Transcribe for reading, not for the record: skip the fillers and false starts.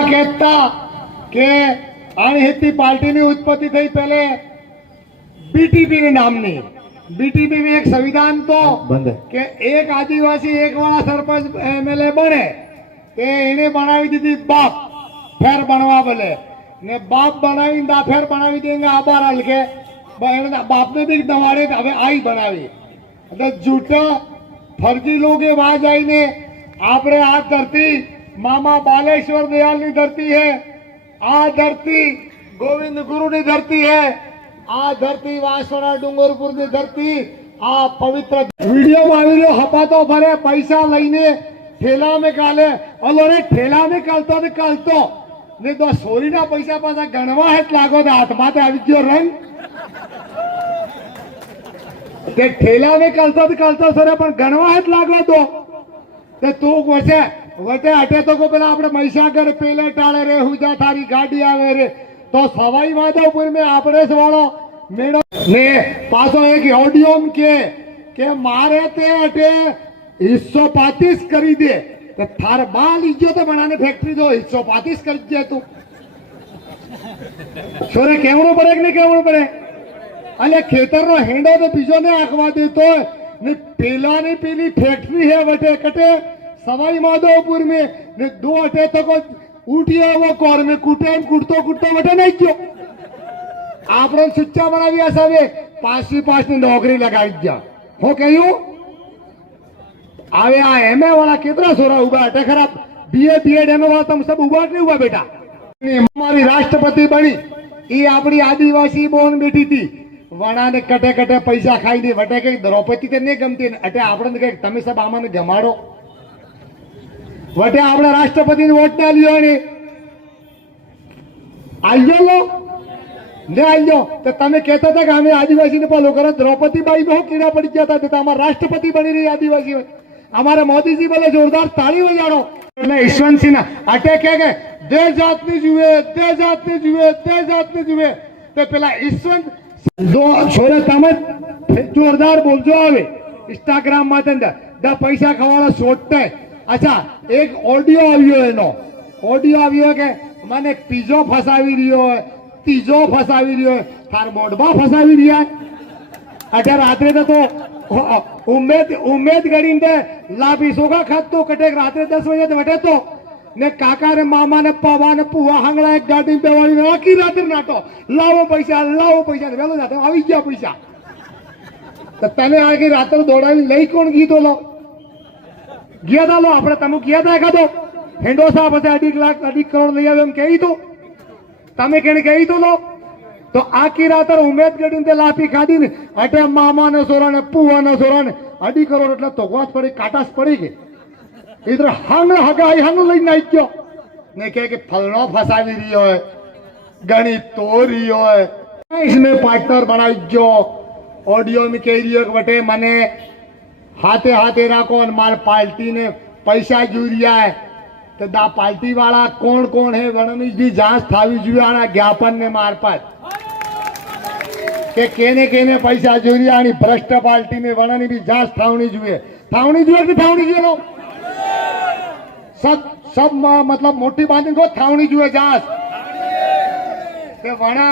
આ કહેતા કે અણહિતની પાર્ટીની ઉત્પત્તિ થઈ પહેલે બીટીપી નામની बीटीपी में एक संविधान तो के एक आदिवासी एक वाला सरपंच एमएलए बने ते इने बनावी दीदी बाप फेर बनवा बोले ने बाप बनावी दा फेर बनावी देंगे आबार हल के बाप ने भी दवाड़े हमें आई बनावी तो झूठा फर्जी लोग वहां जाइने आपरे आ धरती मामा बालेश्वर दयाल की धरती है आ धरती गोविंद गुरु की धरती है आ धरती वासोना डूंगरपुर की धरती आ पवित्र वीडियो में हपातो भरे पैसा लईने ठेला में काले अलोरे ठेला में कालतो ने कालतो ने तो सोरी ना पैसा पासा गणवा है लागो दे हाथ माथे आवी गयो रंग ते ठेला में कालतो सरे पण गणवा है लागो तो ते तू वसे वटे हटे तो को पेला आपणे महीसागर पेले टाळे रे हुजा थारी गाड़ी आवे रे तो सवाई माधवपुर में आपणे वालो मेडो ने पासो एक ऑडियो के मारे ते अटे हिस्सो 35 करी दे तो थार बाल इज्जो तो बनाने फैक्ट्री जो हिस्सो 35 कर दे तू छोरे केवड़ो पड़े कि नहीं केवड़ो पड़े अले खेतर नो हेंडो तो बीजो ने आंकवा देतो ने पेला ने पेली फैक्ट्री है वटे कटे सवाई माधवपुर में ने दो अटे तो को उठिया वो कोर में कूटे कूटतो कूटतो वटे नहीं क्यों आपने शिक्षा बनावी असावे 5 ની नौकरी लगाई जा हो कहूं आवे आ एमए वाला कितना सोरा उबा अटे खराब बीए बीएड एमए वाला तुम सब उबा नहीं हुआ बेटा हमारी राष्ट्रपति बनी ये अपनी आदिवासी बोन बेटी थी वणा ने कटे कटे पैसा खाई दी वटे कई द्रौपदी ते नहीं गमती अटे आपने कई तमे सब आमाने जमाड़ो वटे आपने राष्ट्रपति ने वोट ना लियो ने आइयो लो ने आइयो तो तमे कहता था कि हमें आदिवासी ने पालो करो द्रौपदी बाई में कीड़ा पड़ जाता था हमारा राष्ट्रपति बनी रही आदिवासी में हमारे मोदी जी बोले जोरदार ताली बजाड़ो यशवंत सिन्हा अटे कह गए दे जातनी जुए तो पेला यशवंत दो छोरे तमे जोरदार बोलजो आवे इंस्टाग्राम माते दा पैसा खवाड़ा सोटते अच्छा एक ऑडियो आवियो एनो ऑडियो आवियो के माने पीजो फसावी रियो है तीजो फसावी रियो है थार मोडबा फसावी रिया अटे रात्रे तो उम्मेद गड़ी ने लाभी सोगा खात तो कटे रात्रे 10 बजे वटे तो ने काका ने मामा ने पावा ने पुआ हांगड़ा एक गाड़ी बेवाड़ी ने आखी रात्रि नाटो लावो पैसा वेलो जाते आवी गया पैसा तो तने आगे रात्रि दौड़ावी लई कोण गीतो लो गया था लो आपने तमु किया था एखादो हेंडो साहब हसे 2.5 करोड़ लई आवे एम कही तो तमे केने कही तो लो तो आखी रात उमेद गड़ी ते लापी खाधी ने अटे मामा ने सोरा ने पुआ ने सोरा ने 2.5 करोड़ એટલે તો ગોસ પડી કાટાસ પડી ગઈ इधर हंग हगाई हंग लई नहीं क्यों ने कहे कि फलनो फसावी रियो है गणित तो रियो है इसमें पार्टनर बनाई जो ऑडियो में कह रियो कि बटे मने हाथे हाथे राखो और मार पार्टी ने पैसा जुरिया है तो दा पार्टी वाला कौन कौन है वणनी भी जांच थावी जुए आना ज्ञापन ने मारफत के केने पैसा जुरिया आनी भ्रष्ट पार्टी में वणनी भी जांच थावनी जुए कि थावनी जुए लो सब मतलब मोटी बात को थावनी जुए जांच के वणा